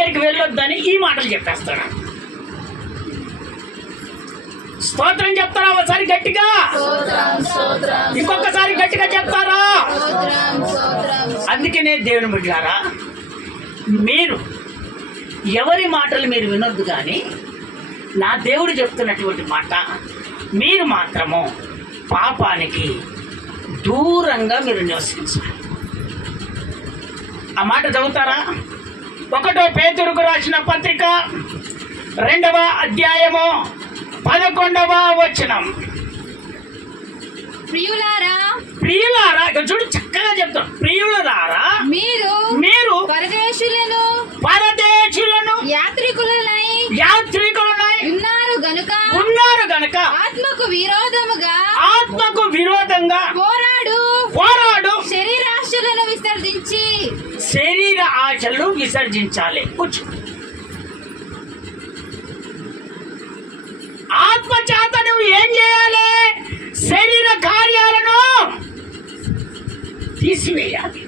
దగ్గరికి వెళ్ళొద్దని ఈ మాటలు చెప్పేస్తాడు. స్తోత్రం చెప్తారా ఒకసారి గట్టిగా? ఇంకొకసారి గట్టిగా చెప్తారా? అందుకనే దేవుని బిడ్డలారా, మీరు ఎవరి మాటలు మీరు వినొద్దు, కానీ నా దేవుడు చెప్తున్నటువంటి మాట మీరు మాత్రము పాపానికి దూరంగా మీరు నివసించాలి. ఆ మాట చదువుతారా? 1 పేతురుకు రాసిన పత్రిక 2వ అధ్యాయము 11వ వచనం. ప్రియులారా, ఇక్కడ చూడు చక్కగా చెప్తాం. ప్రియులారా, మీరు పరదేశులను యాత్రికులనై ఉన్నారు గనుక ఆత్మకు విరోధముగా పోరాడు శరీర ఆశలను విసర్జించాలి. కూర్చో. ఆత్మ చేత నువ్వు ఏం చేయాలి? శరీర కార్యాలను తీసివేయాలి.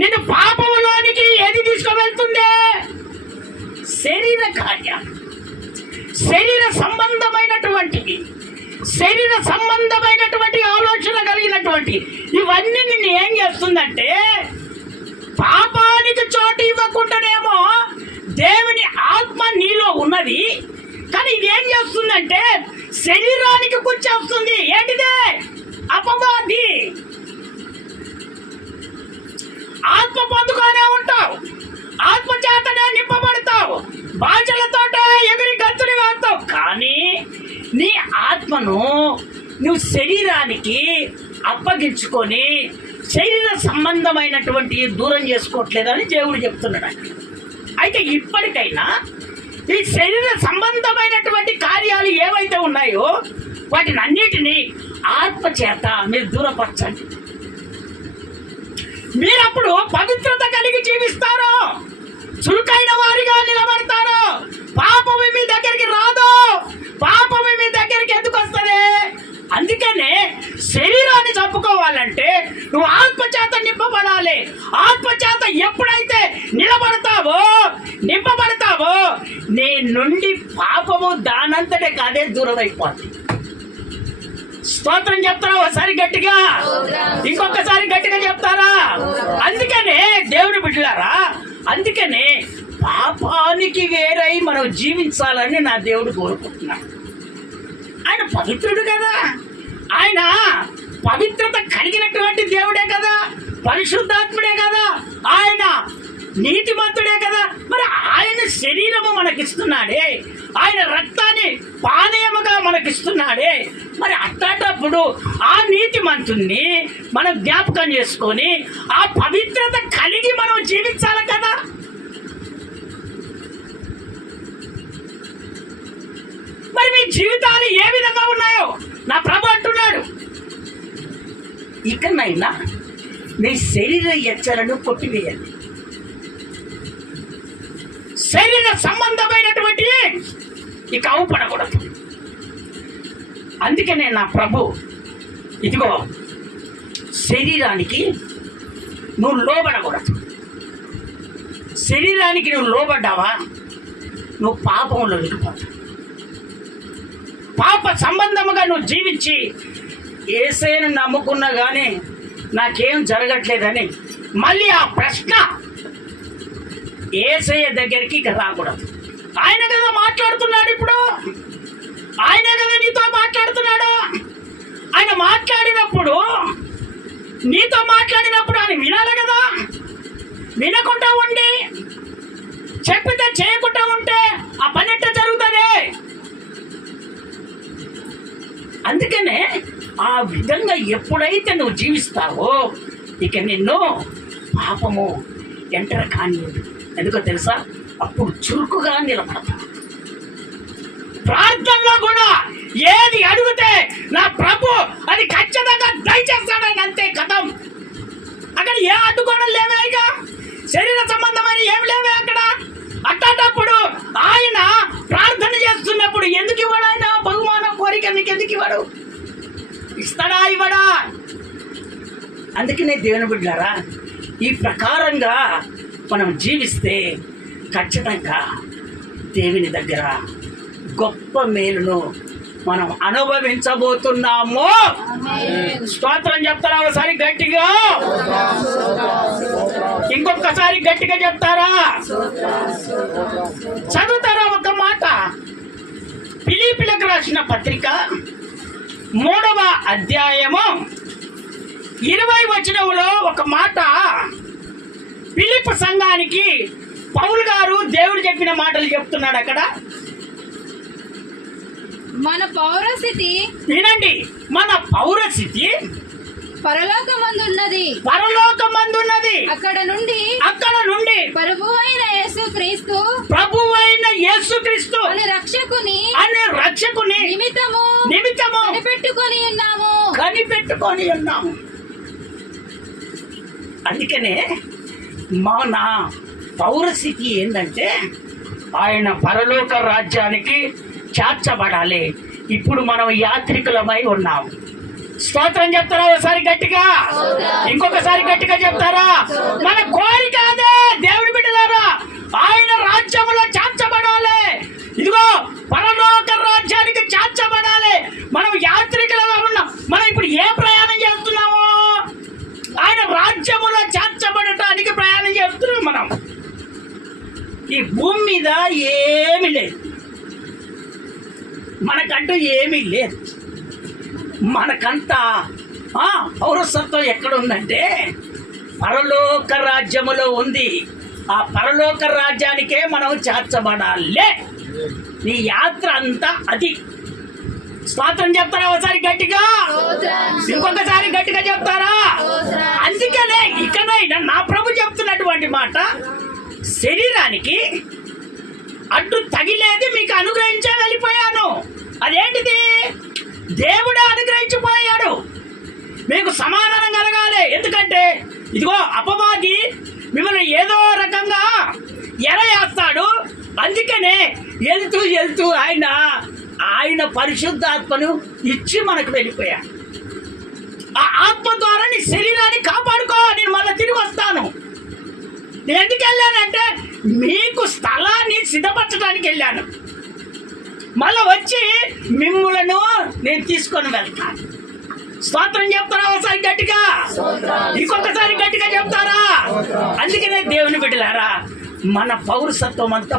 నిన్ను పాపములోనికి ఏది తీసుకువెళ్తుంది? శరీర కార్యాలు, శరీర సంబంధమైనటువంటి ఆలోచన కలిగినటువంటి ఇవన్నీ నిన్ను ఏం చేస్తుందంటే, పాపానికి చోటు ఇవ్వకుండానేమో దేవుని ఆత్మ నీలో ఉన్నది, కానీ ఇదేం చేస్తుందంటే శరీరానికి కూర్చేస్తుంది. ఏంటిదే? అపవాది. ఆత్మ పొందుకొనే ఉంటావు, ఆత్మ చేతనే నింపబడతావు, భాషలతోటే ఎగిరి గంతులు వేస్తావు, కానీ నీ ఆత్మను నువ్వు శరీరానికి అప్పగించుకొని శరీర సంబంధమైనటువంటి దూరం చేసుకోవట్లేదని దేవుడు చెప్తున్నాడు. అయితే ఇప్పటికైనా ఈ శరీర సంబంధమైనటువంటి కార్యాలు ఏవైతే ఉన్నాయో వాటిని అన్నిటినీ ఆత్మ చేత మీరు దూరపరచండి. మీరప్పుడు పవిత్రత కలిగి జీవిస్తారు, చురుకైన వారిగా నిలబడతారు. పాపం మీ దగ్గరికి రాదు. పాపం మీ దగ్గరికి ఎందుకు వస్తుంది? అందుకనే శరీరాన్ని చంపుకోవాలంటే నువ్వు ఆత్మ చేత నింపబడాలి. ఆత్మ చేత ఎప్పుడైతే నింపబడతావో నీ నుండి పాపము దానంతటే కాదే దూరం అయిపోతుంది. స్తోత్రం చెప్తారా ఒకసారి గట్టిగా? ఇంకొకసారి గట్టిగా చెప్తారా? అందుకనే దేవుని బిడ్డలారా, అందుకనే పాపానికి వేరై మనం జీవించాలని నా దేవుడు కోరుకుంటున్నాడు. ఆయన పవిత్రుడు కదా, ఆయన పవిత్రత కలిగినటువంటి దేవుడే కదా, పరిశుద్ధాత్ముడే కదా, ఆయన నీతిమంతుడే కదా. మరి ఆయన శరీరము మనకిస్తున్నాడే, ఆయన రక్తాన్ని పానీయముగా మనకిస్తున్నాడే. మరి అట్లాంటప్పుడు ఆ నీతిమంతుణ్ణి మనం జ్ఞాపకం చేసుకొని ఆ పవిత్రత కలిగి మనం జీవించాలి కదా. మరి మీ జీవితాలు ఏ విధంగా ఉన్నాయో నా ప్రభు అంటున్నాడు, ఇకనైనా నీ శరీర హెచ్చలను కొట్టివేయాలి. శరీర సంబంధమైనటువంటి ఇక అవుపడకూడదు. అందుకనే నా ప్రభు ఇదిగో శరీరానికి నువ్వు లోబడకూడదు. శరీరానికి నువ్వు లోబడ్డావా నువ్వు పాపంలో వెళ్ళిపోతావు. పాప సంబంధముగా నువ్వు జీవించి యేసయ్యను నమ్ముకున్నా కానీ నాకేం జరగట్లేదని మళ్ళీ ఆ ప్రశ్న యేసయ్య దగ్గరికి ఇక రాకూడదు. ఆయన కదా మాట్లాడుతున్నాడు, ఇప్పుడు ఆయనే కదా నీతో మాట్లాడుతున్నాడు. ఆయన మాట్లాడినప్పుడు నీతో మాట్లాడినప్పుడు ఆయన వినాలి కదా. వినకుండా ఉండి చెప్పితే చేయకుండా ఉంటే ఆ పని ఎట్ట జరుగుతుంది? అందుకనే ఆ విధంగా ఎప్పుడైతే నువ్వు జీవిస్తావో ఇక నిన్ను పాపము ఎంటర్ కానియదు. ఎందుకో తెలుసా? అప్పుడు చురుకుగా నిలబడతావు. ప్రార్థనలో కూడా ఏది అడిగితే నా ప్రభు అది ఖచ్చితంగా దయచేస్తాడని, అంతే కథం. అక్కడ ఏ అడ్డుకోవడం లేవే, ఇక శరీర సంబంధమైన ఏమి లేవే అక్కడ. అట్టేటప్పుడు ఆయన ప్రార్థన చేస్తున్నప్పుడు ఎందుకు ఇవ్వడు? ఆయన బహుమానం కోరిక నీకు ఎందుకు ఇవ్వడు? ఇస్తాడా ఇవ్వడా? అందుకనే దేవుని బిడ్డలారా, ఈ ప్రకారంగా మనం జీవిస్తే ఖచ్చితంగా దేవుని దగ్గర గొప్ప మేలును మనం అనుభవించబోతున్నాము. స్తోత్రం చెప్తారా ఒకసారి గట్టిగా? ఇంకొకసారి గట్టిగా చెప్తారా? చదువుతారా ఒక మాట? ఫిలిప్పీలకు రాసిన పత్రిక 3వ అధ్యాయము 20వ వచనంలో ఒక మాట ఫిలిప్పీ సంఘానికి పౌలు గారు దేవుడు చెప్పిన మాటలు చెప్తున్నాడు. అక్కడ మన పౌరస్థితి వినండి, మన పౌరస్థితి పరలోకమందున్నది. అక్కడ నుండి ప్రభువైన యేసుక్రీస్తు అనే రక్షకుని నిమిత్తము కనిపెట్టుకొని ఉన్నాము. అందుకనే మన పౌరస్థితి ఏంటంటే ఆయన పరలోక రాజ్యానికి చేర్చబడాలి. ఇప్పుడు మనం యాత్రికులమై ఉన్నాం. స్తోత్రం చెప్తారా ఒకసారి గట్టిగా? ఇంకొకసారి గట్టిగా చెప్తారా? మన కోరిక అదే దేవుని బిడ్డలారా, ఆయన రాజ్యములో చేర్చబడాలి. ఇదిగో పరలోక రాజ్యానికి చేర్చబడాలి. మనం యాత్రికులుగా ఉన్నాం. మనం ఇప్పుడు ఏ ప్రయాణం చేస్తున్నాము? ఆయన రాజ్యములో చేర్చబడటానికి ప్రయాణం చేస్తున్నాం. మనం ఈ భూమి మీద ఏమీ లేదు, మనకంటూ ఏమీ లేదు. మనకంతా పౌరసత్వం ఎక్కడుందంటే పరలోక రాజ్యములో ఉంది. ఆ పరలోక రాజ్యానికే మనం చేర్చబడాలి. నీ యాత్ర అంతా అది. స్తోత్రం చెప్తారా ఒకసారి గట్టిగా? ఇంకొకసారి గట్టిగా చెప్తారా? అందుకనే ఇకనైనా నా ప్రభు చెప్తున్నటువంటి మాట, శరీరానికి అడ్డు తగిలేది మీకు అనుగ్రహించే వెళ్ళిపోయాను. అదేంటిది? దేవుడే అనుగ్రహించిపోయాడు. మీకు సమాధానం కలగాలి. ఎందుకంటే ఇదిగో అపవాది మిమ్మల్ని ఏదో రకంగా ఎరవేస్తాడు. అందుకనే వెళ్తూ ఆయన పరిశుద్ధాత్మను ఇచ్చి మనకు వెళ్ళిపోయాడు. ఆ ఆత్మ ద్వారా నీ శరీరాన్ని కాపాడుకో, నేను మళ్ళీ తిరిగి వస్తాను. నేను ఎందుకు వెళ్ళానంటే మీకు స్థలాన్ని సిద్ధపరచడానికి వెళ్ళాను. మళ్ళీ వచ్చి మిమ్ములను నేను తీసుకొని వెళ్తాను. స్తోత్రం చెప్తారా ఒకసారి గట్టిగా? ఇంకొకసారి గట్టిగా చెప్తారా? అందుకనే దేవుని బిడ్డలారా, మన పౌరసత్వం అంతా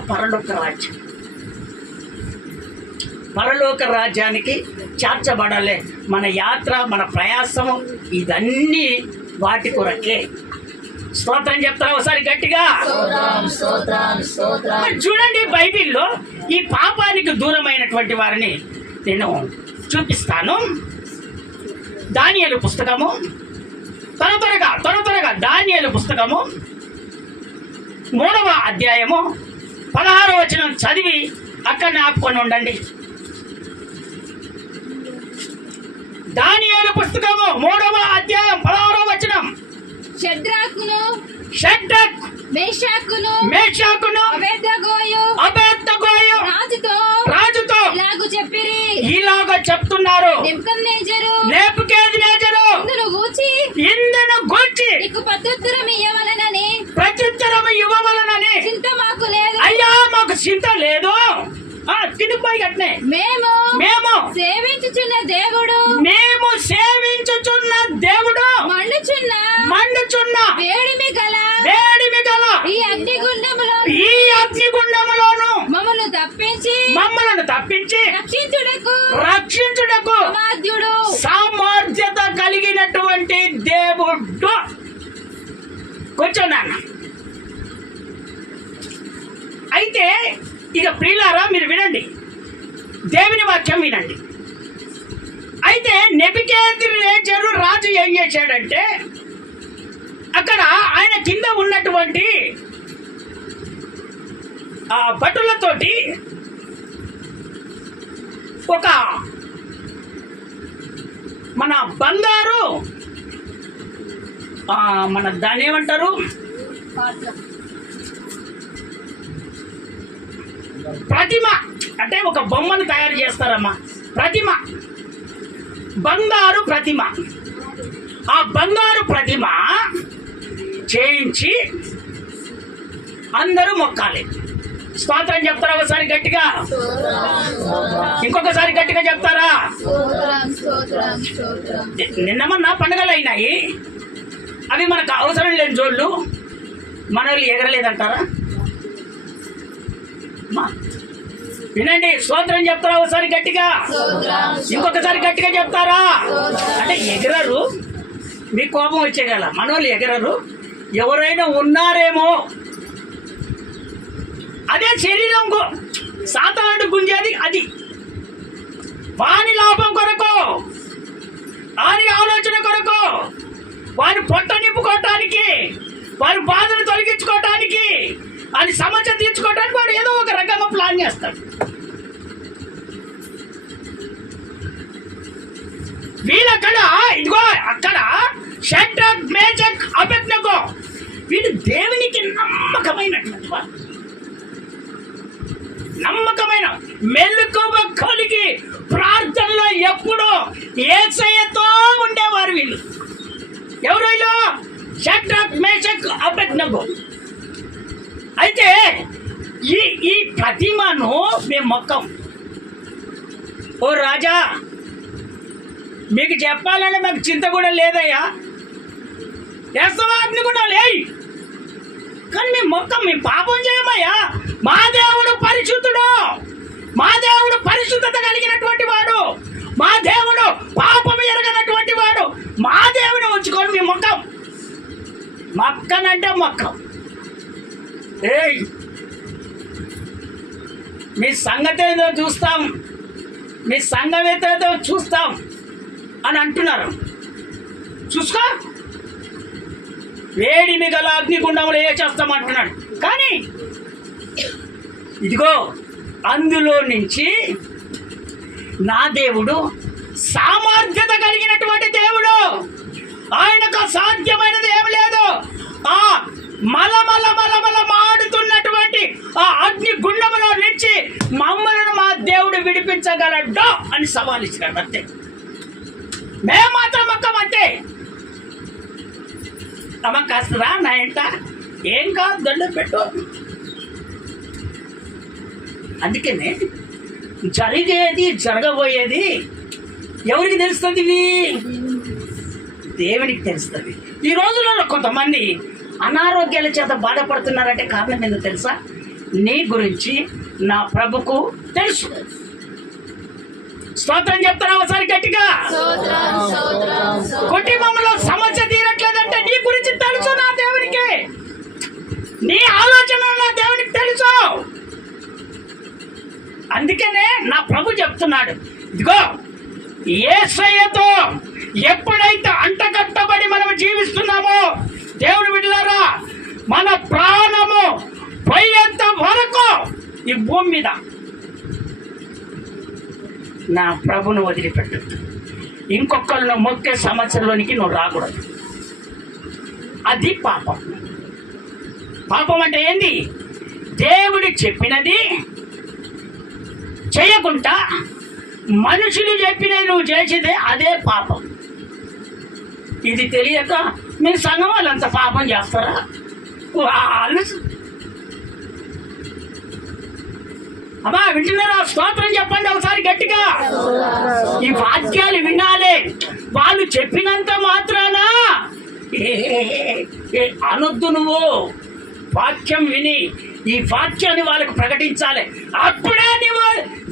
పరలోక రాజ్యానికి చేర్చబడాలి. మన యాత్ర, మన ప్రయాసము ఇదన్నీ వాటి కొరకే. స్తోత్రం చెప్తారా ఒకసారి గట్టిగా? చూడండి, బైబిల్లో ఈ పాపానికి దూరమైనటువంటి వారిని నేను చూపిస్తాను. దానియేలు పుస్తకము త్వరగా దానియేలు పుస్తకము 3వ అధ్యాయము 16వ వచనం చదివి అక్కడ ఆపుకొని ఉండండి. దానియేలు పుస్తకము 3వ అధ్యాయం 16వ వచనం. షడ్రక్ మేషాకును అబేద్నెగోయు రాజుతో ఇలాగ చెప్తున్నారు. నెబుకద్నెజరు ఇందును గూర్చి ప్రత్యుత్తరం ఇవ్వవలనని అయ్యా మాకు చింత లేదు. తినిపోయి అట్నే మేము సేవించుచున్న దేవుడు మండుచున్న వేడిమి గల ఈ అగ్నిగుండములోను మమ్మలను తప్పించి రక్షించుటకు సామర్థ్యత కలిగినటువంటి దేవుడు. కూర్చోండి. అయితే ఇక ప్రియులారా, మీరు వినండి, దేవుని వాక్యం వినండి. అయితే నెబుకద్నెజరు రాజు ఏం చేశాడంటే, అక్కడ ఆయన కింద ఉన్నటువంటి ఆ భటులతోటి ఒక మన బంగారు మన దాన్ని ఏమంటారు, ప్రతిమ అంటే ఒక బొమ్మను తయారు చేస్తారమ్మా. ప్రతిమ, బంగారు ప్రతిమ. ఆ బంగారు ప్రతిమ చేయించి అందరూ మొక్కాలి. స్తోత్రం చెప్తారా ఒకసారి గట్టిగా? ఇంకొకసారి గట్టిగా చెప్తారా? నిన్నమన్నా పండుగలు అయినాయి, అవి మనకు అవసరం లేని జోళ్ళు, మన వాళ్ళు ఎగరలేదంటారా? వినండి, స్తోత్రం చెప్తారా ఒకసారి గట్టిగా? ఇంకొకసారి గట్టిగా చెప్తారా? అంటే ఎగరరు, మీ కోపం వచ్చేగల, మన వాళ్ళు ఎగరరు. ఎవరైనా ఉన్నారేమో, అదే శరీరం సాతానుడు గుంజేది అది. వాని లాభం కొరకు, వాని ఆలోచన కొరకు, వారి పొట్ట నింపుకోవటానికి, వారి బాధను తొలగించుకోవటానికి, అని సమస్య తీర్చుకోవటానికి వాడు ఏదో ఒక రకంగా ప్లాన్ చేస్తాడు. వీళ్ళక్కడ ఇదిగో అక్కడ షడ్రక్ మేషక్ అబేద్నెగో వీళ్ళు దేవునికి నమ్మకమైనటువంటి వారు, నమ్మకమైన మెలకువ కలిగి ప్రార్థనలో ఎప్పుడూ యేసయ్యతో ఉండేవారు వీళ్ళు. ఎవరు వీళ్ళు? షడ్రక్ మేషక్ అబేద్నెగో. అయితే ఈ ప్రతిమను మేము మొక్కం. ఓ రాజా, మీకు చెప్పాలంటే మాకు చింత కూడా లేదయ్యా, వేస్తావా అగ్ని కూడా లేయి, కానీ మేము మొక్కం, మేము పాపం చేయమయ్యా. మా దేవుడు పరిశుద్ధుడు, మా దేవుడు పరిశుద్ధత కలిగినటువంటి వాడు, మా దేవుడు పాపం ఎరగనటువంటి వాడు, మా దేవుడు ఉంచుకొని మేము మొక్కం. మొక్కనంటే మొక్కం. ఏయ్, మీ సంగతి ఏదో చూస్తాం, మీ సంఘం ఏదో చూస్తాం అని అంటున్నారు. చూసుకో, వేడిమి గల అగ్నిగుండంలో ఏ చేస్తామంటున్నాడు. కానీ ఇదిగో అందులో నుంచి నా దేవుడు సామర్థ్యత కలిగినటువంటి దేవుడు, ఆయనకు అసాధ్యమైనది ఏమి లేదు. ఆ మలమల మలమల మాడుతున్నటువంటి ఆ అగ్ని గుండములో నుంచి మమ్మల్ని మా దేవుడు విడిపించగలడు అని సవాల్ ఇచ్చినాడు. అంతే, మేము మాత్రం మొక్కం. అంతే, అమ్మ కాస్తరా నా ఎంట ఏం కాదు, దండం పెట్టు. అందుకనే జరిగేది జరగబోయేది ఎవరికి తెలుస్తుంది? ఇవి దేవునికి తెలుస్తుంది. ఈ రోజులలో కొంతమంది అనారోగ్యాల చేత బాధపడుతున్నారంటే కారణం ఏందో తెలుసా? నీ గురించి నా ప్రభుకు తెలుసు. స్తోత్రం చెప్తారా ఒకసారి గట్టిగా? కుటుంబంలో సమస్య తీరట్లేదంటే నీ గురించి తెలుసు నా దేవునికి, నీ ఆలోచన నా దేవునికి తెలుసు. అందుకనే నా ప్రభు చెప్తున్నాడు, ఇదిగో యేసయ్యతో ఎప్పుడైతే అంటకట్టబడి మనం జీవిస్తున్నామో దేవుని బిడ్డలారా, మన ప్రాణము పోయేంత వరకు ఈ భూమి మీద నా ప్రభును వదిలిపెట్టు. ఇంకొకళ్ళను మొక్కే సమస్యలోనికి నువ్వు రాకూడదు. అది పాపం. పాపం అంటే ఏంది? దేవుడు చెప్పినది చేయకుండా మనుషులు చెప్పినవి నువ్వు చేసేదే అదే పాపం. ఇది తెలియక మీ సంఘం వాళ్ళంత పాపం చేస్తారా? వాళ్ళు అమ్మా వింటున్నారా? స్తోత్రం చెప్పండి ఒకసారి గట్టిగా. ఈ వాక్యాలు వినాలి. వాళ్ళు చెప్పినంత మాత్రాన అనొద్దు. నువ్వు వాక్యం విని ఈ వాక్యాన్ని వాళ్ళకు ప్రకటించాలి. అప్పుడే నువ్వు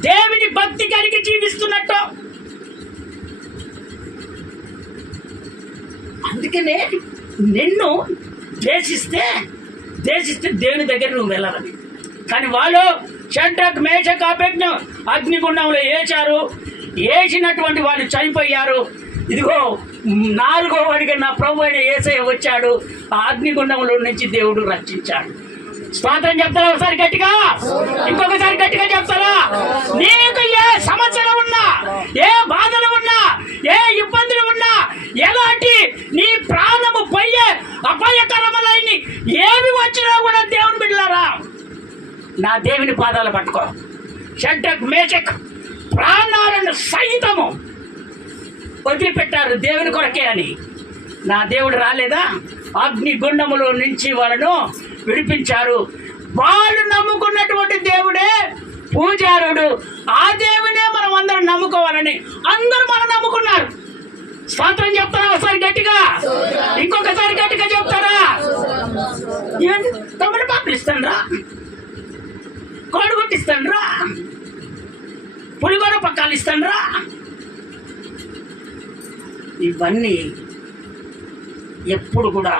దేవుని భక్తి కలిగి జీవిస్తున్నట్టు. అందుకనే నిన్ను దేశిస్తే దేవుని దగ్గర నువ్వు వెళ్ళాలని. కానీ వాళ్ళు షడ్రక్ మేషక్ అబేద్నెగో అగ్నిగుండంలో వేసినటువంటి వాళ్ళు చనిపోయారు. ఇదిగో 4వ వాడిగా నా ప్రభు అయిన యేసయ్య వచ్చాడు, ఆ అగ్నిగుండంలో నుంచి దేవుడు రక్షించాడు. స్తోత్రం చెప్తారా ఒకసారి గట్టిగా? ఇంకొకసారి గట్టిగా చెప్తారా? నీకు ఏ సమస్యలు ఉన్నా, ఏ బాధలు ఉన్నా, ఏ ఇబ్బందులు ఉన్నా, ఎలాంటి నీ ప్రాణము పోయే అపాయకరములైన ఏమి వచ్చినా కూడా దేవుని బిడ్డలారా నా దేవుని పాదాలు పట్టుకో. షడ్రక్ మేషక్ ప్రాణాలను సైతము వదిలిపెట్టారు దేవుని కొరకే అని. నా దేవుడు రాలేదా? అగ్ని గుండములో నుంచి వాళ్ళను విడిపించారు. వాళ్ళు నమ్ముకున్నటువంటి దేవుడే పూజారుడు. ఆ దేవుడే మనం అందరం నమ్ముకోవాలని అందరూ మనం నమ్ముకున్నారు. స్తోత్రం చెప్తారా ఒకసారి గట్టిగా? ఇంకొకసారి గట్టిగా చెప్తారా? ఇవన్నీ తమ్ముడు పాపలు ఇస్తాండ్రా, కోడిగుడ్డు ఇస్తాండ్రా, పులిగోర పక్కాలు ఇస్తాండ్రా. ఇవన్నీ ఎప్పుడు కూడా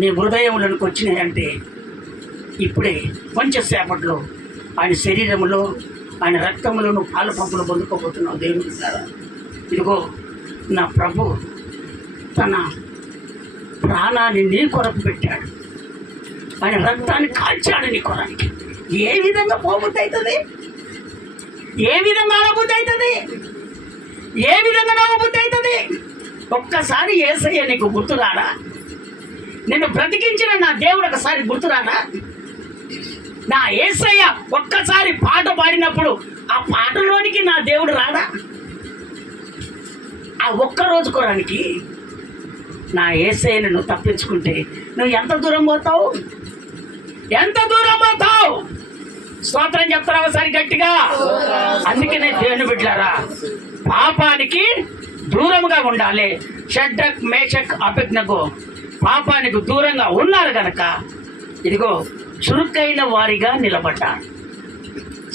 నీ హృదయంలోనికి వచ్చినాయంటే ఇప్పుడే కొంచెం సేపట్లో ఆయన శరీరంలో ఆయన రక్తంలో నువ్వు పాలు పంపులు పొందుకోబోతున్నావు. దేవుడు ద్వారా ఇదిగో నా ప్రభు తన ప్రాణాన్ని నీ కొరకు పెట్టాడు, ఆయన రక్తాన్ని కాల్చాడు నీ కొరకు. ఏ విధంగా పోబుద్ధి అవుతుంది? ఏ విధంగా అనుబుద్ధి అవుతుంది? ఏ విధంగా నమ్మబుద్ధి అవుతుంది? ఒక్కసారి యేసయ్య నీకు గుర్తురాడా? నిన్ను బ్రతికించిన నా దేవుడు ఒకసారి గుర్తురాడా? నా యేసయ్య ఒక్కసారి పాట పాడినప్పుడు ఆ పాటలోనికి నా దేవుడు రాడా? ఆ ఒక్కరోజు కొరానికి నా యేసయ్యను నువ్వు తప్పించుకుంటే నువ్వు ఎంత దూరం పోతావు? ఎంత దూరం పోతావు? స్తోత్రం చెప్తారా ఒకసారి గట్టిగా? అందుకనే దేవుని బిడ్డలారా, పాపానికి దూరంగా ఉండాలి. షడ్రక్ మేషక్ అబేద్నెగో పాపానికి దూరంగా ఉన్నారు గనక ఇదిగో చురుకైన వారిగా నిలబడ్డారు.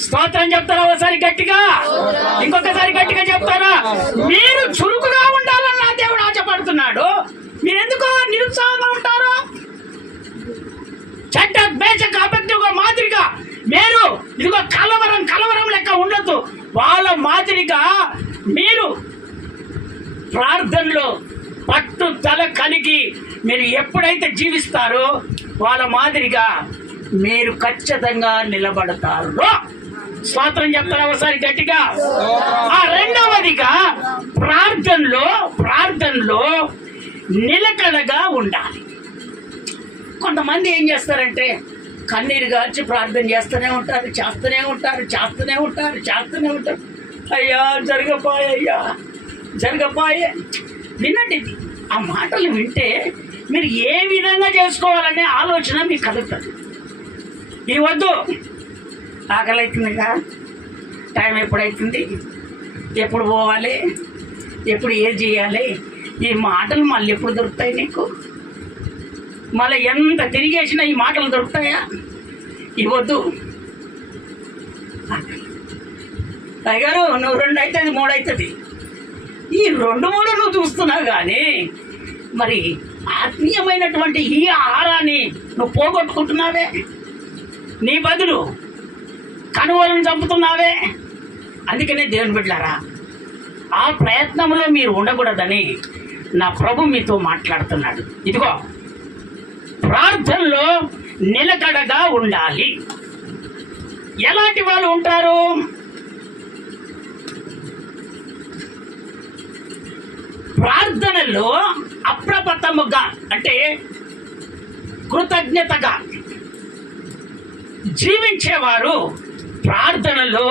స్తోత్రం చెప్తారా ఒకసారి గట్టిగా? ఇంకొకసారి గట్టిగా చెప్తారా? మీరు చురుకుగా ఉండాలని నా దేవుడు ఆశపడుతున్నాడు. మీరు ఎందుకో నిరుత్సాహంగా ఉంటారు? షడ్రక్ మేషక్ అబేద్నెగో మాదిరిగా మీరు ఇదిగో కలవరం లెక్క ఉండొద్దు. వాళ్ళ మాదిరిగా మీరు ప్రార్థనలో పట్టుదల కలిగి మీరు ఎప్పుడైతే జీవిస్తారో వాళ్ళ మాదిరిగా మీరు ఖచ్చితంగా నిలబడతారు. స్తోత్రం చెప్తారా ఒకసారి గట్టిగా? ఆ రెండవదిగా ప్రార్థనలో నిలకడగా ఉండాలి. కొంతమంది ఏం చేస్తారంటే కన్నీరు గార్చి ప్రార్థన చేస్తూనే ఉంటారు. అయ్యా జరగపాయే వినండి. ఆ మాటలు వింటే మీరు ఏ విధంగా చేసుకోవాలనే ఆలోచన మీకు కలుగుతుంది. ఇది వద్దు, ఆకలి అవుతుందిగా, టైం ఎప్పుడవుతుంది, ఎప్పుడు పోవాలి, ఎప్పుడు ఏం చేయాలి, ఈ మాటలు మళ్ళీ ఎప్పుడు దొరుకుతాయి నీకు? మళ్ళీ ఎంత తిరిగేసినా ఈ మాటలు దొరుకుతాయా? ఇవ్వద్దు. అయ్యగారు నువ్వు 2 అవుతుంది 3 అవుతుంది, ఈ 2-3 నువ్వు చూస్తున్నావు కానీ మరి ఆత్మీయమైనటువంటి ఈ ఆహారాన్ని నువ్వు పోగొట్టుకుంటున్నావే. నీ బదులు కనువలను చంపుతున్నావే. అందుకనే దేవుని బిడ్డలారా, ఆ ప్రయత్నంలో మీరు ఉండకూడదని నా ప్రభు మీతో మాట్లాడుతున్నాడు. ఇదిగో ప్రార్థనలో నిలకడగా ఉండాలి. ఎలాంటి వాళ్ళు ఉంటారు? ప్రార్థనలో అప్రమత్తముగా అంటే కృతజ్ఞతగా జీవించేవారు ప్రార్థనలో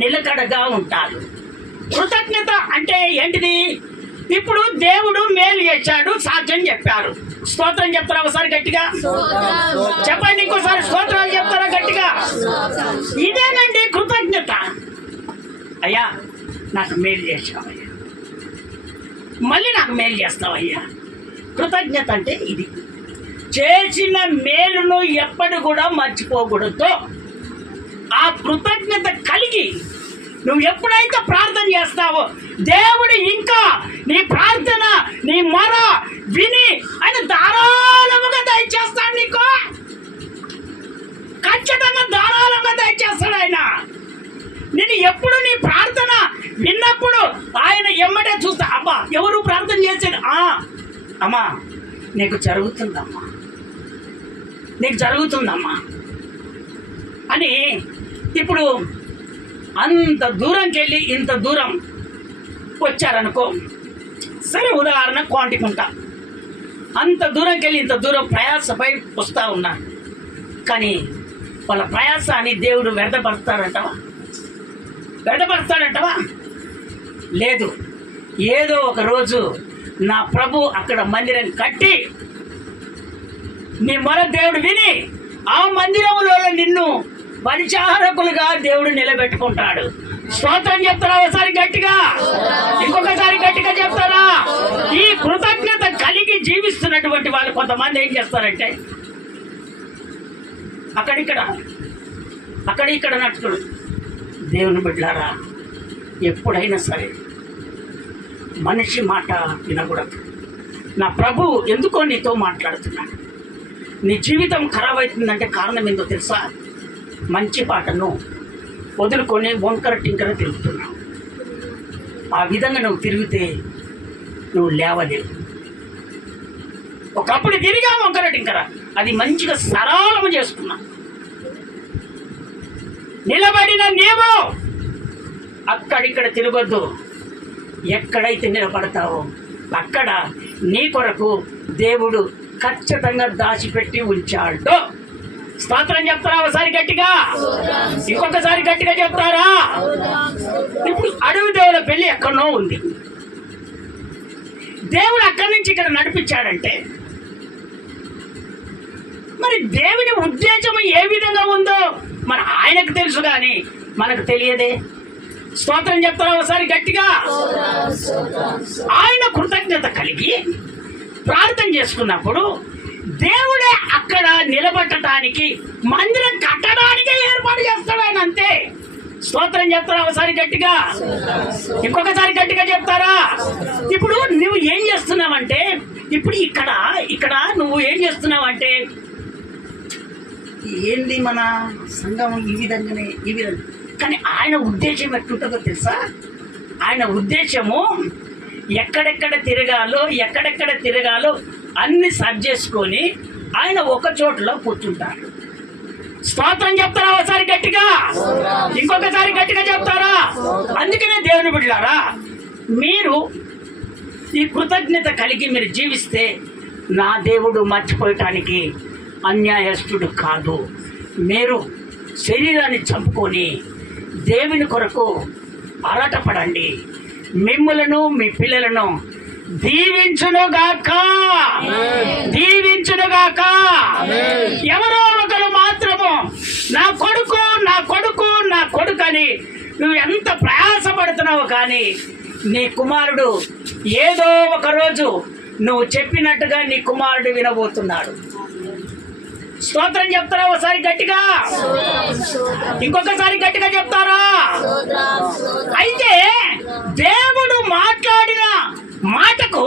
నిలకడగా ఉంటారు. కృతజ్ఞత అంటే ఏంటిది? ఇప్పుడు దేవుడు మేలు చేశాడు, సాక్ష్యం చెప్పారు. స్తోత్రం చెప్తారా ఒకసారి గట్టిగా? చెప్పండి ఇంకోసారి స్తోత్రాలు చెప్తారా గట్టిగా? ఇదేనండి కృతజ్ఞత. అయ్యా నాకు మేలు చేశావయ్యా, మళ్ళీ నాకు మేలు చేస్తావయ్యా. కృతజ్ఞత అంటే ఇది. చేసిన మేలును ఎప్పటి కూడా మర్చిపోకూడదు. ఆ కృతజ్ఞత కలిగి నువ్వు ఎప్పుడైతే ప్రార్థన చేస్తావో దేవుడు ఇంకా నీ ప్రార్థన నీ మొర విని ఆయన ధారాళముగా దయచేస్తాడు. నీకు ఖచ్చితంగా ధారాళంగా దయచేస్తాడు ఆయన. నేను ఎప్పుడు నీ ప్రార్థన విన్నప్పుడు ఆయన ఎమ్మటే చూస్తా. అబ్బా ఎవరు ప్రార్థన చేసేది? అమ్మా నీకు జరుగుతుందమ్మా, నీకు జరుగుతుందమ్మా అని. ఇప్పుడు అంత దూరంకి వెళ్ళి ఇంత దూరం వచ్చారనుకో, సరే ఉదాహరణ కోంటికుంటా, అంత దూరంకి వెళ్ళి ఇంత దూరం ప్రయాసపై వస్తూ ఉన్నారు. కానీ వాళ్ళ ప్రయాసాన్ని దేవుడు వ్యర్థపరుస్తాడంటవా? లేదు. ఏదో ఒక రోజు నా ప్రభు అక్కడ మందిరం కట్టి నీ మొర దేవుడు విని ఆ మందిరంలో నిన్ను పరిచారకులుగా దేవుడు నిలబెట్టుకుంటాడు. స్తోత్రం చెప్తారా ఒకసారి గట్టిగా? ఇంకొకసారి గట్టిగా చెప్తారా? ఈ కృతజ్ఞత కలిగి జీవిస్తున్నటువంటి వాళ్ళు కొంతమంది ఏం చేస్తారంటే అక్కడిక్కడ నట్టుడు. దేవుని బిడ్డలారా, ఎప్పుడైనా సరే మనిషి మాట వినకూడదు. నా ప్రభు ఎందుకో నీతో మాట్లాడుతున్నాడు. నీ జీవితం ఖరాబ్ అవుతుందంటే కారణం ఏందో తెలుసా? మంచి పాటను వదులుకొని వంకర టింకర తిరుగుతున్నావు. ఆ విధంగా నువ్వు తిరిగితే నువ్వు లేవలేవు. ఒకప్పుడు తిరిగా వంకర టింకర, అది మంచిగా సరళము చేసుకున్నా. నిలబడిన నీవు అక్కడిక్కడ తిరగొద్దు. ఎక్కడైతే నిలబడతావో అక్కడ నీ కొరకు దేవుడు ఖచ్చితంగా దాచిపెట్టి ఉంచాడు. స్తోత్రం చెప్తారా ఒకసారి గట్టిగా? ఇంకొకసారి గట్టిగా చెప్తారా? ఇప్పుడు అడవి దేవుల పెళ్లి ఎక్కడనో ఉంది. దేవుడు అక్కడి నుంచి ఇక్కడ నడిపించాడంటే మరి దేవుని ఉద్దేశం ఏ విధంగా ఉందో మరి ఆయనకు తెలుసు, కానీ మనకు తెలియదే. స్తోత్రం చెప్తారా ఒకసారి గట్టిగా? ఆయన కృతజ్ఞత కలిగి ప్రార్థన చేసుకున్నప్పుడు దేవుడే అక్కడ నిలబెట్టడానికి, మందిరం కట్టడానికే ఏర్పాటు చేస్తాడు ఆయన, అంతే. స్తోత్రం చెప్తారా ఒకసారి గట్టిగా? ఇంకొకసారి గట్టిగా చెప్తారా? ఇప్పుడు నువ్వు ఏం చేస్తున్నావంటే, ఇప్పుడు ఇక్కడ నువ్వు ఏం చేస్తున్నావంటే, ఏంది మన సంఘం ఈ విధంగానే కానీ ఆయన ఉద్దేశం ఎట్లుంటుందో తెలుసా? ఆయన ఉద్దేశము ఎక్కడెక్కడ తిరగాలో అన్ని సర్చ్ చేసుకొని ఆయన ఒక చోటలో కూర్చుంటాడు. స్తోత్రం చెప్తారా ఒకసారి గట్టిగా? ఇంకొకసారి గట్టిగా చెప్తారా? అందుకనే దేవుని బిడ్డలారా, మీరు ఈ కృతజ్ఞత కలిగి మీరు జీవిస్తే నా దేవుడు మర్చిపోయటానికి అన్యాయస్తుడు కాదు. మీరు శరీరాన్ని చంపుకొని దేవుని కొరకు ఆరాటపడండి. మిమ్ములను మీ పిల్లలను దీవించునుగాక. ఎవరో ఒకరు మాత్రము నా కొడుకు అని నువ్వు ఎంత ప్రయాసపడుతున్నావు, కానీ నీ కుమారుడు ఏదో ఒక రోజు నువ్వు చెప్పినట్టుగా నీ కుమారుడు వినబోతున్నాడు. స్తోత్రం చెప్తారా ఒకసారి గట్టిగా? ఇంకొకసారి గట్టిగా చెప్తారా? అయితే దేవుడు మాట్లాడిన మాటకు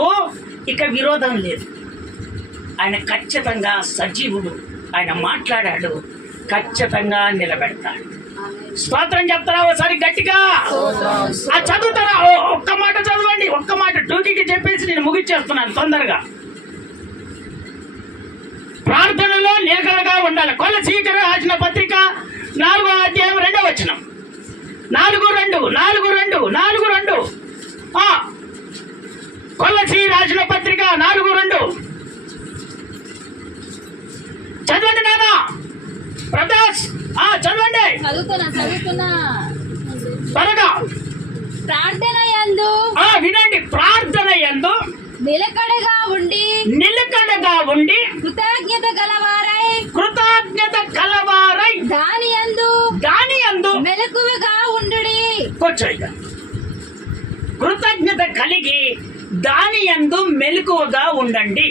ఇక విరోధం లేదు. ఆయన ఖచ్చితంగా సజీవుడు. ఆయన మాట్లాడాడు, ఖచ్చితంగా నిలబెడతాడు. స్తోత్రం చెప్తారా ఒకసారి గట్టిగా? చదువుతారా? ఒక్క మాట చదవండి, ఒక్క మాట డ్యూటీకి చెప్పేసి నేను ముగిచ్చేస్తున్నాను తొందరగా. ప్రార్థనలో నిలకడగా ఉండాలి. కొలసీకి రాసిన పత్రిక 4వ అధ్యాయం 2వ వచనం. 4:2 కొలసీ రాసిన పత్రిక 4:2 చదవండి నాన్న ప్రకాష్, చదవండి. చదువుతున్నా త్వరగా. ప్రార్థన యందు వినండి. ప్రార్థన యందు నిలకడగా ఉండి కృతజ్ఞత గలవారై దాని యందు మెలకువగా ఉండుడి. కూర్చోయిగా. కృతజ్ఞత కలిగి దాని యందు మెలకువగా ఉండండి.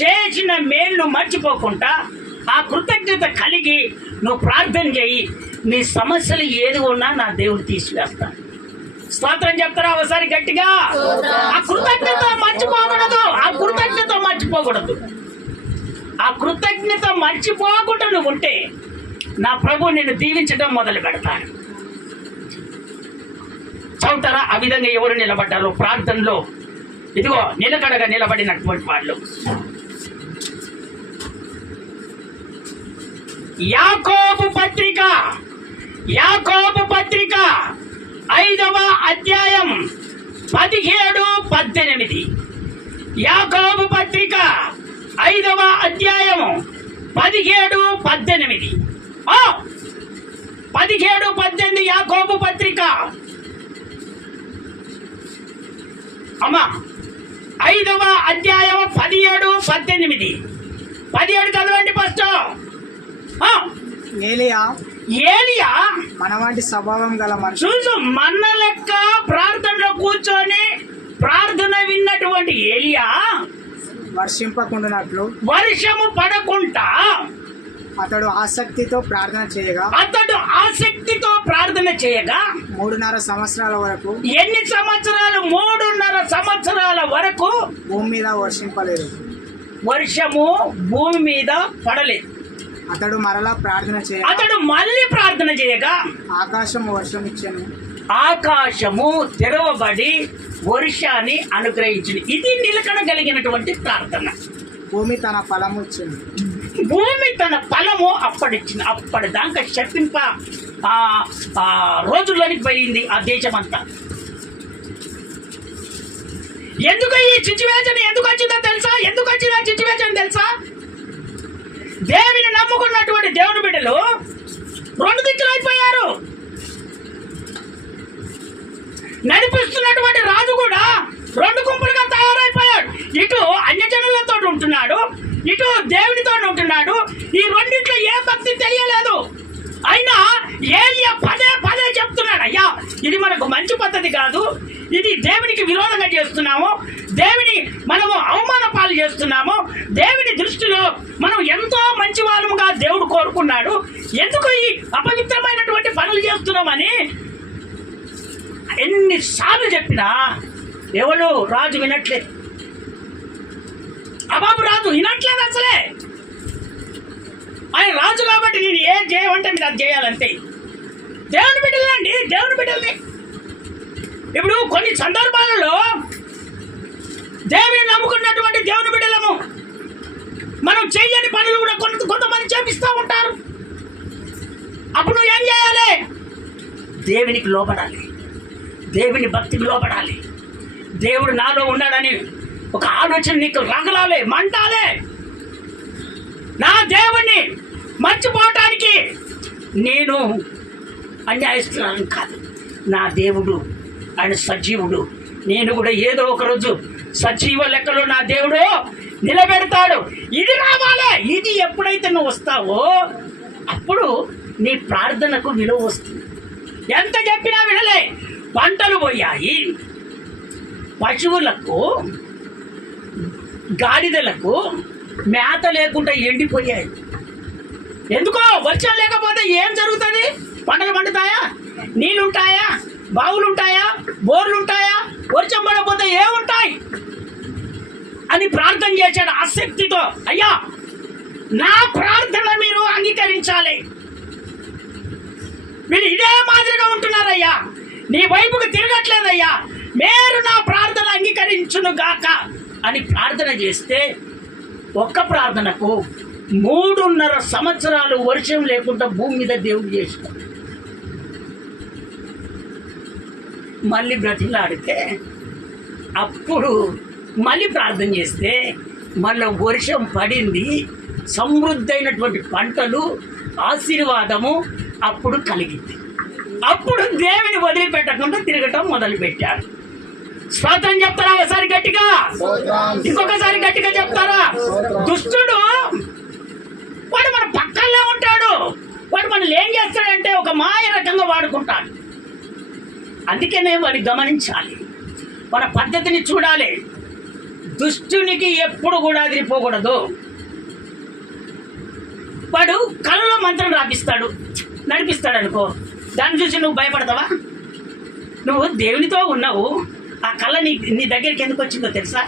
చేసిన మేలు మర్చిపోకుండా ఆ కృతజ్ఞత కలిగి నువ్వు ప్రార్థన చేయి. నీ సమస్యలు ఏది ఉన్నా నా దేవుడు తీసివేస్తాడు. స్తోత్రం చెప్తారా ఒకసారి గట్టిగా? ఆ కృతజ్ఞత మర్చిపోకుండా నువ్వు ఉంటే నా ప్రభు నిన్ను దీవించడం మొదలు పెడతాడు. చదువుతారా? ఆ విధంగా ఎవరు నిలబడ్డారు ప్రార్థనలో? ఇదిగో నిలకడగా నిలబడినటువంటి వాళ్ళు. యాకోబు పత్రిక 5వ అధ్యాయం 17-18. యాకోబు పత్రిక 5వ అధ్యాయం 17-18. 17-18 యాకోబు పత్రిక. అమ్మా 5వ అధ్యాయం 17-18. 17 చదవండి ఫస్ట్. ఆ, ఏలియా ఏలియా మన వంటి స్వభావం గల మనిషి. చూసు మన లెక్క ప్రార్థనలో కూర్చొని ప్రార్థన విన్నటువంటి ఏలియా వర్షింపకుండానట్లు వర్షము పడకుండా అతడు ఆసక్తితో ప్రార్థన చేయగా అతడు ఆసక్తితో ప్రార్థన చేయగా 3.5 సంవత్సరాల వరకు ఎన్ని సంవత్సరాలు? 3.5 సంవత్సరాల వరకు భూమి మీద వర్షింపలేదు. వర్షము భూమి మీద పడలేదు. అతడు మరలా ప్రార్థన చేయగా అతడు మళ్ళీ ప్రార్థన చేయగా ఆకాశం వర్షం ఇచ్చెను. ఆకాశము తెరవబడి వర్షాన్ని అనుగ్రహించింది. ఇది నిలకడ కలిగినటువంటి ప్రార్థన. భూమి తన ఫలము ఇచ్చింది. భూమి తన ఫలము అప్పటిచ్చింది. అప్పటిదాకా శపింప రోజుల్లోనికి పోయింది ఆ దేశమంతా. ఎందుకు ఈ సిచ్యువేషన్ ఎందుకు వచ్చిందో తెలుసా? ఎందుకు వచ్చిందో సిచ్యువేషన్ తెలుసా? దేవుని నమ్ముకున్నటువంటి దేవుని బిడ్డలు 2 దిక్కులు అయిపోయారు. నడిపిస్తున్నటువంటి రాజు కూడా 2 గుంపులుగా తయారైపోయాడు. ఇటు అన్యజనులతో ఉంటున్నాడు, ఇటు దేవునితో ఉంటున్నాడు. ఈ రెండిట్లో ఏ భక్తి తెలియలేదు. అయినా ఏలియా పదే పదే చెప్తున్నాడు, అయ్యా ఇది మనకు మంచి పద్ధతి కాదు, ఇది దేవునికి విరోధంగా చేస్తున్నాము, దేవుని మనము అవమాన పాలు చేస్తున్నాము, దేవుని దృష్టిలో మనం ఎంతో మంచి వాళ్ళముగా దేవుడు కోరుకున్నాడు, ఎందుకు ఈ అపవిత్రమైనటువంటి పనులు చేస్తున్నామని ఎన్నిసార్లు చెప్పినా ఎవరు రాజు వినట్లేదు. అబాబు రాజు వినట్లేదు అసలే. ఆయన రాజు కాబట్టి నేను ఏం చేయమంటే మీరు అది చేయాలంతే. దేవుని బిడ్డలండి, దేవుని బిడ్డల్ని. ఇప్పుడు కొన్ని సందర్భాలలో దేవుని నమ్ముకున్నటువంటి దేవుని బిడ్డలము మనం చెయ్యని పనులు కూడా కొంతమంది చేపిస్తూ ఉంటారు. అప్పుడు నువ్వు ఏం చేయాలి? దేవునికి లోపడాలి, దేవుని భక్తికి లోపడాలి. దేవుడు నాలో ఉన్నాడని ఒక ఆలోచన నీకు రగలాలే, మంటాలే. నా దేవుణ్ణి మర్చిపోవటానికి నేను అన్యాయస్తున్నాను కాదు. నా దేవుడు ఆయన సజీవుడు. నేను కూడా ఏదో ఒక రోజు సజీవ లెక్కలో నా దేవుడు నిలబెడతాడు. ఇది రావాలే. ఇది ఎప్పుడైతే నువ్వు వస్తావో అప్పుడు నీ ప్రార్థనకు విలువ వస్తుంది. ఎంత చెప్పినా వినలే. పంటలు పోయాయి, పశువులకు గాడిదలకు మేత లేకుండా ఎండిపోయాయి. ఎందుకో? వర్షం లేకపోతే ఏం జరుగుతుంది? పంటలు పండుతాయా? నీళ్ళుంటాయా? బావులుంటాయా? బోర్లుంటాయా? వర్షం పడకపోతే ఏముంటాయి అని ప్రార్థన చేశాడు ఆసక్తితో. అయ్యా నా ప్రార్థన మీరు అంగీకరించాలి. మీరు ఇదే మాదిరిగా ఉంటున్నారయ్యా, నీ వైపుకు తిరగట్లేదయ్యా, మీరు నా ప్రార్థన అంగీకరించును గాక అని ప్రార్థన చేస్తే ఒక్క ప్రార్థనకు 3.5 సంవత్సరాలు వర్షం లేకుండా భూమి మీద దేవుడు చేసినాడు. మళ్ళీ బ్రతిలాడితే అప్పుడు మళ్ళీ ప్రార్థన చేస్తే మళ్ళీ వర్షం పడింది. సమృద్ధి అయినటువంటి పంటలు, ఆశీర్వాదము అప్పుడు కలిగింది. అప్పుడు దేవుని వదిలిపెట్టకుండా తిరగటం మొదలుపెట్టాడు. స్తోత్రం చెప్తారా? ఒకసారి గట్టిగా, ఇంకొకసారి గట్టిగా చెప్తారా? దుష్టుడు వాడు మన పక్కనే ఉంటాడు. వాడు మనల్ని ఏం చేస్తాడంటే ఒక మాయ రకంగా వాడుకుంటాడు. అందుకనే వాడిని గమనించాలి, మన పద్ధతిని చూడాలి. దుష్టునికి ఎప్పుడు కూడా అదిరిపోకూడదు. వాడు కలలో మంత్రం రాపిస్తాడు, నడిపిస్తాడు అనుకో, దాన్ని చూసి నువ్వు భయపడతావా? నువ్వు దేవునితో ఉన్నావు, ఆ కళ నీ దగ్గరికి ఎందుకు వచ్చిందో తెలుసా?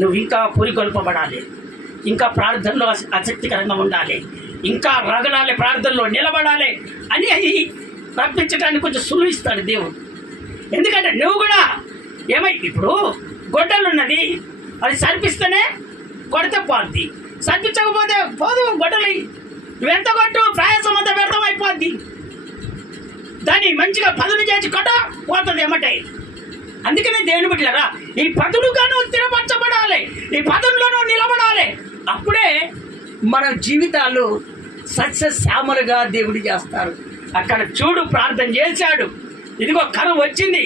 నువ్వు ఇంకా పురికొల్పబడాలి, ఇంకా ప్రార్థనలో ఆసక్తికరంగా ఉండాలి, ఇంకా రగలాలి, ప్రార్థనలో నిలబడాలి అని అది రప్పించడానికి కొంచెం సులువిస్తాడు దేవుడు. ఎందుకంటే నువ్వు కూడా ఇప్పుడు గొడ్డలు ఉన్నది, అది సరిపిస్తేనే కొడితే పోద్ది, సరిపించకపోతే పోదు. గొడ్డలి నువ్వెంత కొట్టు, ప్రయాసం అంతా వ్యర్థం అయిపోద్ది. దాన్ని మంచిగా పదును చేసి కొట్ట పోతుంది ఏమంటే. అందుకనే దేవుని బిడ్డలారా, ఈ పదులుగా నువ్వు స్థిరపరచబడాలి, ఈ పదుల్లో నువ్వు నిలబడాలి. అప్పుడే మన జీవితాలు సస్యశ్యామలుగా దేవుడు చేస్తారు. అక్కడ చూడు, ప్రార్థన చేశాడు, ఇదిగో కరువు వచ్చింది,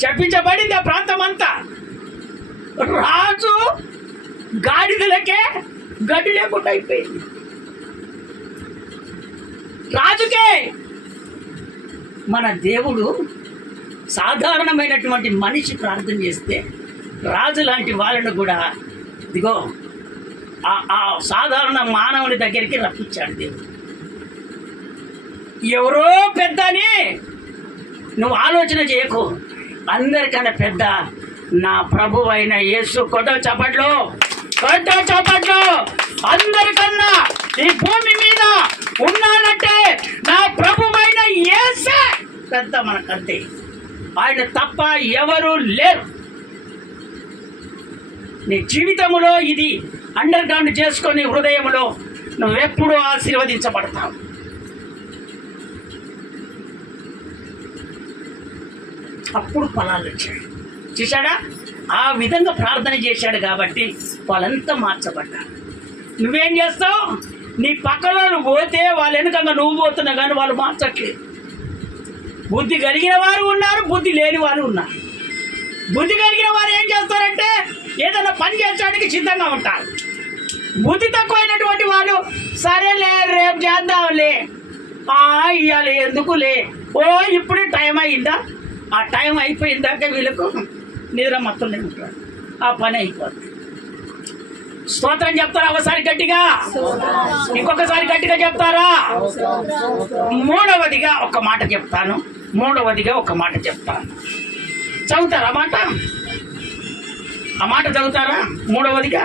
శపించబడింది ఆ ప్రాంతం అంతా. రాజు గాడిదలకే గడ్డి లేకుండా అయిపోయింది. రాజుకే. మన దేవుడు సాధారణమైనటువంటి మనిషి ప్రార్థన చేస్తే రాజు లాంటి వాళ్ళను కూడా ఇదిగో ఆ సాధారణ మానవుని దగ్గరికి రప్పించాడు దేవుడు. ఎవరో పెద్ద అని నువ్వు ఆలోచన చేయకు. అందరికన్నా పెద్ద నా ప్రభు అయిన యేసు. కొత్త చప్పట్లు. అందరికన్నా ఈ భూమి మీద ఉన్నాడంటే నా ప్రభు అయిన యేసే పెద్ద. మనకంతే, ఆయన తప్ప ఎవరు లేరు. నీ జీవితంలో ఇది అండర్ గ్రౌండ్ చేసుకొని హృదయంలో నువ్వెప్పుడూ ఆశీర్వదించబడతావు. అప్పుడు ఫలాలు వచ్చాయి. చూశాడా? ఆ విధంగా ప్రార్థన చేశాడు కాబట్టి వాళ్ళంతా మార్చబడ్డారు. నువ్వేం చేస్తావు? నీ పక్కలో నువ్వు పోతే వాళ్ళ వెనుకంగా నువ్వు పోతున్నావు, కానీ వాళ్ళు మార్చట్లేదు. బుద్ధి కలిగిన వారు ఉన్నారు, బుద్ధి లేని వారు ఉన్నారు. బుద్ధి కలిగిన వారు ఏం చేస్తారంటే ఏదైనా పని చేసడానికి సిద్ధంగా ఉంటారు. బుద్ధి తక్కువైనటువంటి వాళ్ళు సరేలే రేపు చేద్దాంలే, ఇవ్వాలి ఎందుకులే, ఇప్పుడే టైం అయిందా, ఆ టైం అయిపోయిందాక వీళ్ళకు నిద్ర మొత్తంలో ఉంటారు, ఆ పని అయిపోతుంది. స్తోత్రం చెప్తారా? ఒకసారి గట్టిగా, ఇంకొకసారి గట్టిగా చెప్తారా? మూడవదిగా ఒక మాట చెప్తాను. చదువుతారా ఆ మాట చదువుతారా? మూడవదిగా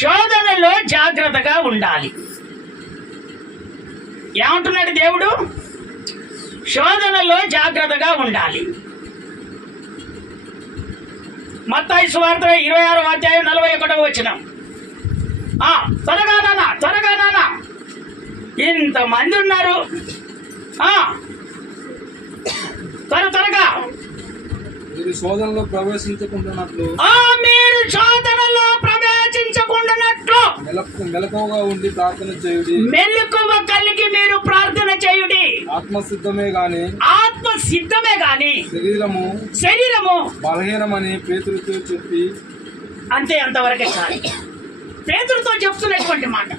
శోధనలో జాగ్రత్తగా ఉండాలి. ఏమంటున్నాడు దేవుడు? శోధనలో జాగ్రత్తగా ఉండాలి. మత్తయి సువార్త 26వ అధ్యాయం 41వ వచనం. త్వరగా నాన్న, ఇంతమంది ఉన్నారు, త్వరగా మీరు శోధనలో ప్రవేశించకుండానట్లు మెలకువగా ఉండి ప్రార్థన చేయుడి. మెలకువ కలిగి మీరు ప్రార్థన చేయుడి. ఆత్మ సిద్ధమే గాని శరీరము బలహీనమని పేతురుతో చెప్పి. అంతే, అంతవరకే చాలు. పేతురుతో చెప్తున్నటువంటి మాట.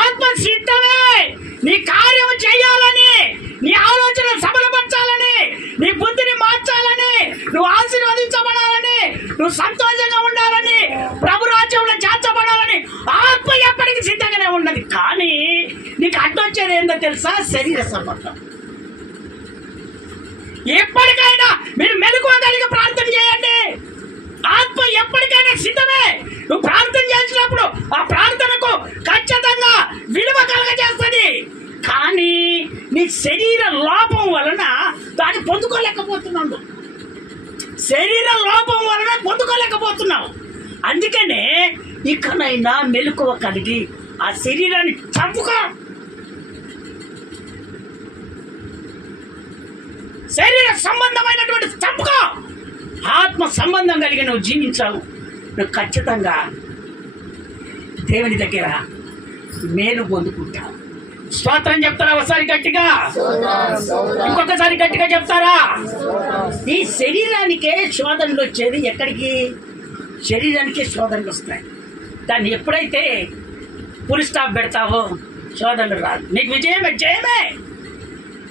ఆత్మ సిద్ధమే నీ కార్యం చేయాలని, నీ ఆలోచన సబలపరచాలని, నీ బుద్ధిని మార్చాలని, నువ్వు ఆశీర్వదించబడాలని, నువ్వు సంతోషంగా ఉండాలని, ప్రభు రాజ్యంలో చేర్చబడాలని ఆత్మ ఎప్పటికీ సిద్ధంగానే ఉన్నది. కానీ నీకు అడ్డొచ్చేది ఏందో తెలుసా? శరీర సంబంధం. ఎప్పటికైనా మీరు మెలకువగలిగి ప్రార్థన చేయండి. ఆత్మ ఎప్పటికైనా సిద్ధమే. నువ్వు ప్రార్థన చేసినప్పుడు ఆ ప్రార్థనకు ఖచ్చితంగా విలువ కలగజేస్తుంది. కానీ నీ శరీర లోపం వలన దాన్ని పొందుకోలేకపోతున్నావు. అందుకనే ఇకనైనా మెలకువ కలిగి ఆ శరీరాన్ని చంపుకో. శరీర సంబంధమైనటువంటి చంపుకో. ఆత్మ సంబంధం కలిగి నువ్వు జీవించావు, నువ్వు ఖచ్చితంగా దేవుని దగ్గర మేలు పొందుకుంటావు. స్తోత్రం చెప్తారా? ఒకసారి గట్టిగా, ఇంకొకసారి గట్టిగా చెప్తారా? ఈ శరీరానికే శోధనలు వచ్చేది. ఎక్కడికి? శరీరానికే శోధనలు వస్తాయి. కానీ ఎప్పుడైతే పులి స్టాప్ పెడతావో శోధనలు రాదు. నీకు జయమే.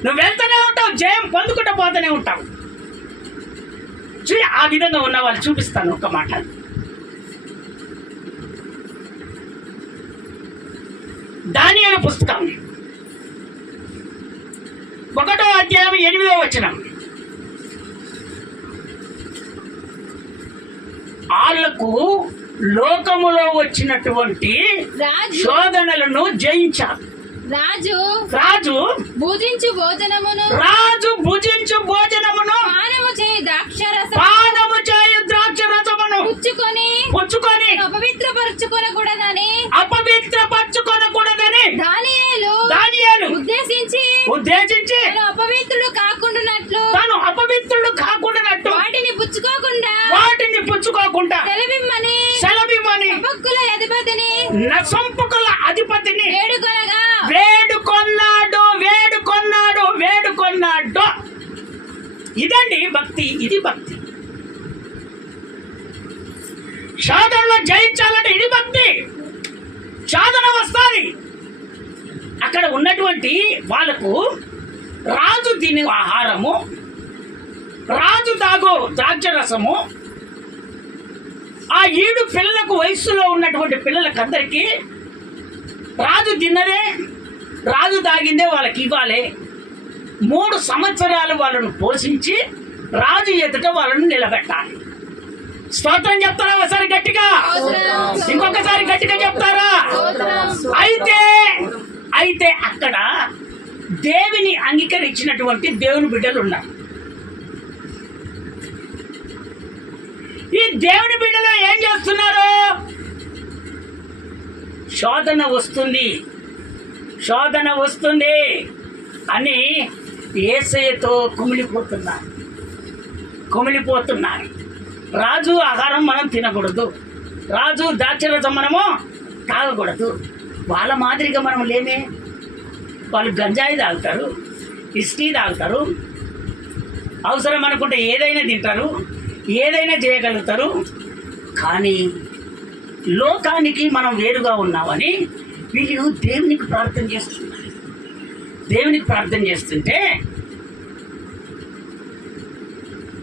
నువ్వు వెళ్తూనే ఉంటావు, జయం పొందుకుంటూ పోతూనే ఉంటావు. ఆ విధంగా ఉన్న వాళ్ళు చూపిస్తాను ఒక మాట. దానియేలు పుస్తకం 1వ అధ్యాయం 8వ వచనం. వాళ్ళకు లోకములో వచ్చినటువంటి శోధనలను జయించారు. రాజు భుజించు భోజనమును పానము చేయు ద్రాక్షరసమును పుచ్చుకొని అపవిత్రపరచుకొనకూడదని దానియేలు ఉద్దేశించి తను అపవిత్రుడు కాకుండానట్లు వాటిని పుచ్చుకోకుండా సెలవిమ్మని సంపకుల అధిపతిని వేడుకొన్నాడు. ఇదండి భక్తి. ఇది భక్తి. శోధనలో జయించాలంటే ఇది భక్తి. శోధన వస్తుంది. అక్కడ ఉన్నటువంటి వాళ్ళకు రాజు తినే ఆహారము, రాజు తాగు ద్రాక్షరసము, ఆ 7 పిల్లలకు వయస్సులో ఉన్నటువంటి పిల్లలకందరికీ రాజు తిన్నదే, రాజు తాగిందే వాళ్ళకి ఇవ్వాలి. 3 సంవత్సరాలు వాళ్ళను పోషించి రాజు ఎదుట వాళ్ళను నిలబెట్టాలి. స్తోత్రం చెప్తారా ఒకసారి గట్టిగా? ఇంకొకసారి గట్టిగా చెప్తారా? అయితే అక్కడ దేవుని అంగీకరించినటువంటి దేవుని బిడ్డలు ఉన్నారు. ఈ దేవుని బిడ్డలు ఏం చేస్తున్నారు? శోధన వస్తుంది అని యేసయ్యతో కుమిలిపోతున్నారు. రాజు ఆహారం మనం తినకూడదు, రాజు ద్రాక్షరసం మనము తాగకూడదు. వాళ్ళ మాదిరిగా మనం లేమే. వాళ్ళు గంజాయి తాగుతారు, ఇస్కీ తాగుతారు, అవసరం అనుకుంటే ఏదైనా తింటారు, ఏదైనా చేయగలుగుతారు. కానీ లోకానికి మనం వేరుగా ఉన్నామని వీళ్ళు దేవునికి ప్రార్థన చేస్తున్నారు. దేవునికి ప్రార్థన చేస్తుంటే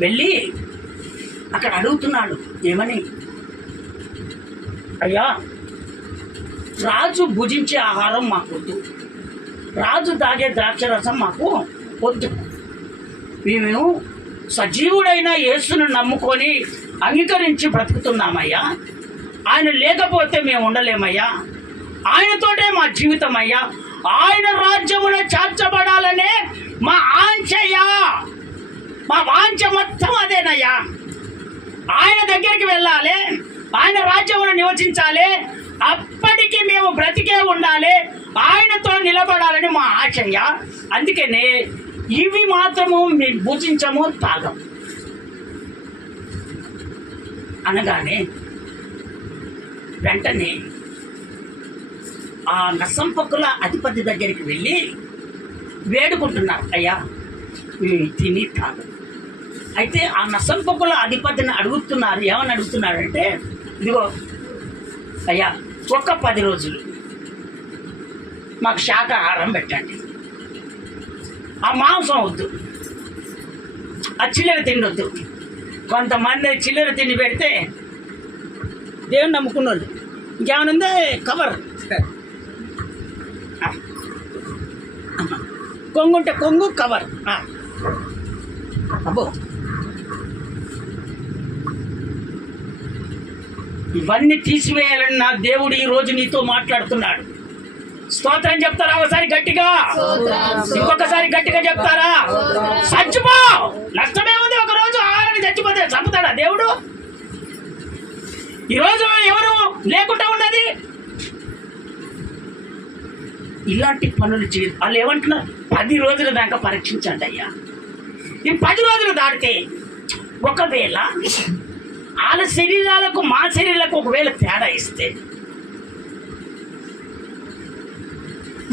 వెళ్ళి అక్కడ అడుగుతున్నాడు, ఏమని? అయ్యా, రాజు భుజించే ఆహారం మాకు వద్దు, రాజు తాగే ద్రాక్షరసం మాకు వద్దు. మేము సజీవుడైన యేసును నమ్ముకొని అంగీకరించి బ్రతుకుతున్నామయ్యా. ఆయన లేకపోతే మేము ఉండలేమయ్యా. ఆయనతోటే మా జీవితం అయ్యా. ఆయన రాజ్యములో చేర్చబడాలనే మా ఆంక్షయ్యా, మా వాంఛ మొత్తం అదేనయ్యా. ఆయన దగ్గరికి వెళ్ళాలి, ఆయన రాజ్యములో నివసించాలి, అప్పటికి మేము బ్రతికే ఉండాలి, ఆయనతో నిలబడాలని మా ఆశయ్య. అందుకనే ఇవి మాత్రము మేము భుజించము, తాగం అనగానే వెంటనే ఆ నసంపకుల అధిపతి దగ్గరికి వెళ్ళి వేడుకుంటున్నారు, అయ్యా మేము తిని తాగం. అయితే ఆ నసంపకుల అధిపతిని అడుగుతున్నారు, ఏమని అడుగుతున్నారంటే, ఇదిగో అయ్యా, ఒక్క 10 రోజులు మాకు శాకాహారం పెట్టండి, ఆ మాంసం వద్దు, ఆ చిల్లర తిండి వద్దు. కొంతమంది చిల్లర తిండి పెడితే దేవుని నమ్ముకున్న వాళ్ళు ఇంకేమైనా ఉందే కవర్, కొంగుంటే కొంగు కవర్. అబ్బో, ఇవన్నీ తీసివేయాలని నా దేవుడు ఈ రోజు నీతో మాట్లాడుతున్నాడు. స్తోత్రం చెప్తారా ఒకసారి గట్టిగా? ఇంకొకసారి గట్టిగా చెప్తారా? చచ్చిపో, నష్టమే ఉంది. ఒక రోజు ఆహారాన్ని చచ్చిపోతే చంపుతాడా దేవుడు? ఈరోజు ఎవరు లేకుండా ఉన్నది ఇలాంటి పనులు చేయ. వాళ్ళు ఏమంటున్నారు? 10 రోజుల దాకా పరీక్షించండి అయ్యా. ఈ 10 రోజులు దాటితే ఒకవేళ వాళ్ళ శరీరాలకు మా శరీరాలకు ఒకవేళ తేడా ఇస్తే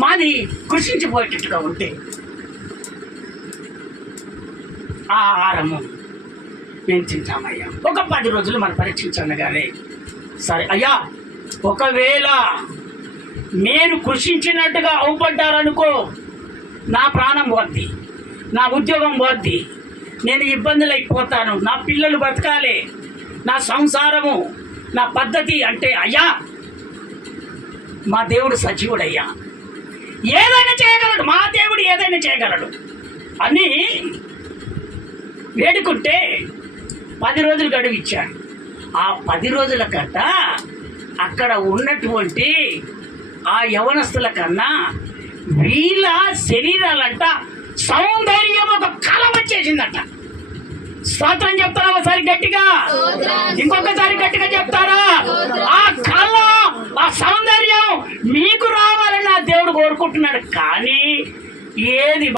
మాది కృషించిపోయేటట్టుగా ఉంటే ఆ ఆహారము మేము తింటామయ్యా. ఒక 10 రోజులు మనం పరీక్షించండి. కానీ సరే అయ్యా, ఒకవేళ నేను కృషించినట్టుగా అవుపడ్డారనుకో, నా ప్రాణం పోద్ది, నా ఉద్యోగం పోద్ది, నేను ఇబ్బందులు అయిపోతాను, నా పిల్లలు బ్రతకాలి, నా సంసారము, నా పద్ధతి అంటే అయ్యా మా దేవుడు సజీవుడయ్యా, ఏదైనా చేయగలడు, మా దేవుడు ఏదైనా చేయగలడు అని వేడుకుంటే 10 రోజులు గడువు ఇచ్చాడు. ఆ 10 రోజుల కట్ట అక్కడ ఉన్నటువంటి ఆ యవనస్తుల కన్నా వీళ్ళ శరీరాలంట సౌందర్యం ఒక కళ వచ్చేసిందట. స్తోత్రం చెప్తారా ఒకసారి గట్టిగా? ఇంకొకసారి గట్టిగా చెప్తారా? ఆ కళ, ఆ సౌందర్యం మీకు రావాలని నా దేవుడు కోరుకుంటున్నాడు. కానీ ఏది